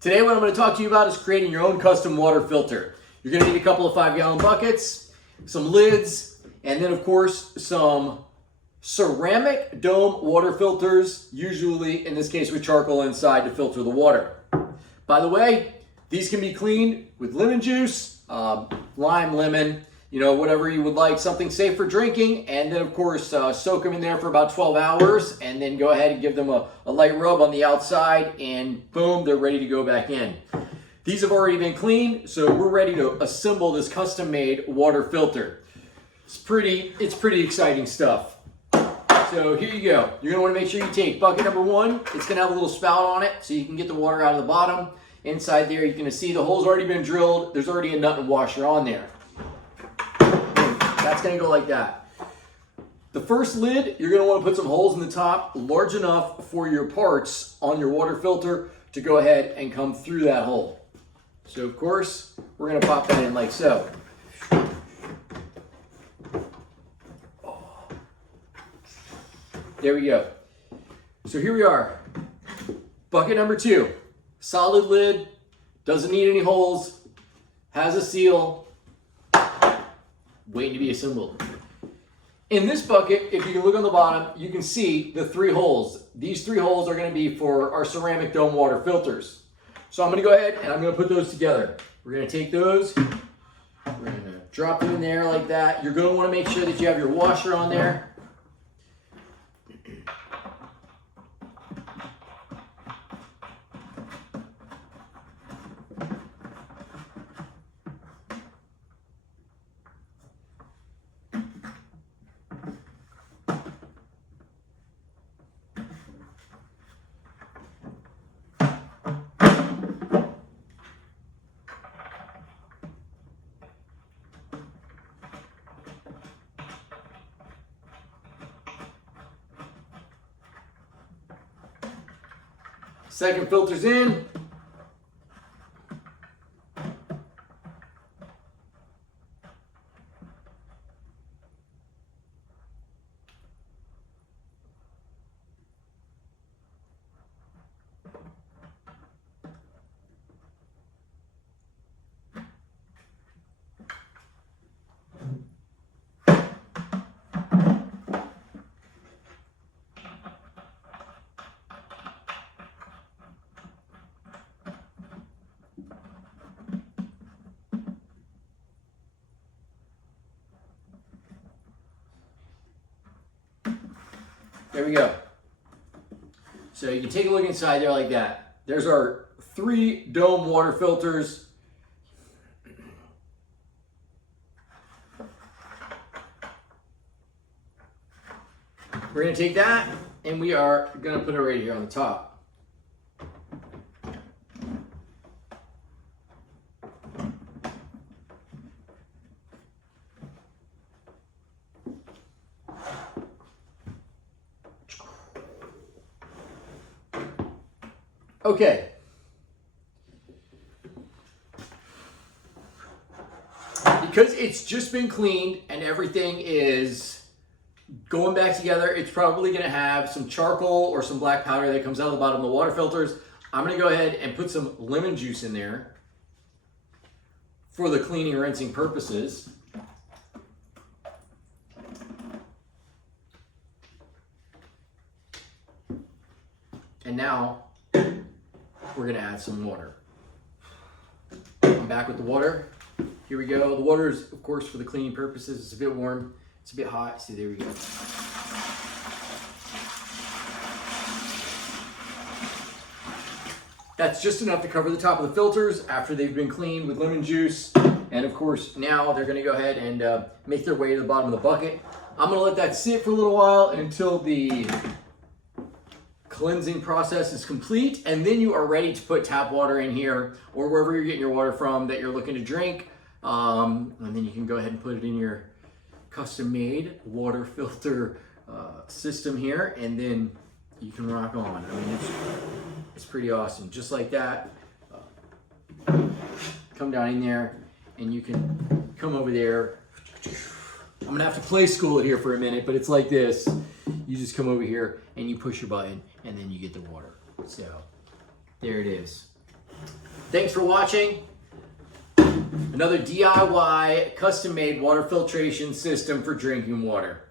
Today what I'm going to talk to you about is creating your own custom water filter. You're going to need a couple of 5-gallon buckets, some lids, and then of course some ceramic dome water filters, usually in this case with charcoal inside to filter the water. By the way, these can be cleaned with lemon juice, lime, lemon, whatever you would like, something safe for drinking, and then of course soak them in there for about 12 hours and then go ahead and give them a light rub on the outside and boom, they're ready to go back in. These have already been cleaned, so we're ready to assemble this custom-made water filter. It's pretty exciting stuff. So here you go. You're gonna wanna make sure you take bucket number 1. It's gonna have a little spout on it so you can get the water out of the bottom. Inside there, you're gonna see the hole's already been drilled. There's already a nut and washer on there. That's gonna go like that. The first lid, you're gonna wanna put some holes in the top large enough for your parts on your water filter to go ahead and come through that hole. So of course, we're gonna pop that in like so. There we go. So here we are. Bucket number 2. Solid lid, doesn't need any holes, has a seal, waiting to be assembled. In this bucket, if you can look on the bottom, you can see the 3 holes. These 3 holes are gonna be for our ceramic dome water filters. So I'm gonna go ahead and I'm gonna put those together. We're gonna take those, we're gonna drop them in there like that. You're gonna wanna make sure that you have your washer on there. Second filter's in. There we go. So you can take a look inside there like that. There's our 3 dome water filters. We're gonna take that and we are gonna put it right here on the top. Okay. Because it's just been cleaned and everything is going back together, it's probably going to have some charcoal or some black powder that comes out of the bottom of the water filters. I'm going to go ahead and put some lemon juice in there for the cleaning and rinsing purposes. And now we're gonna add some water. I'm back with the water. Here we go. The water is, of course, for the cleaning purposes. It's a bit warm. It's a bit hot. See, there we go. That's just enough to cover the top of the filters after they've been cleaned with lemon juice. And of course, now they're gonna go ahead and make their way to the bottom of the bucket. I'm gonna let that sit for a little while until the cleansing process is complete, and then you are ready to put tap water in here or wherever you're getting your water from that you're looking to drink. And then you can go ahead and put it in your custom-made water filter system here, and then you can rock on. I mean, it's pretty awesome. Just like that, come down in there, and you can come over there. I'm gonna have to play school it here for a minute, but it's like this. You just come over here and you push your button and then you get the water. So there it is. Thanks for watching. Another DIY custom-made water filtration system for drinking water.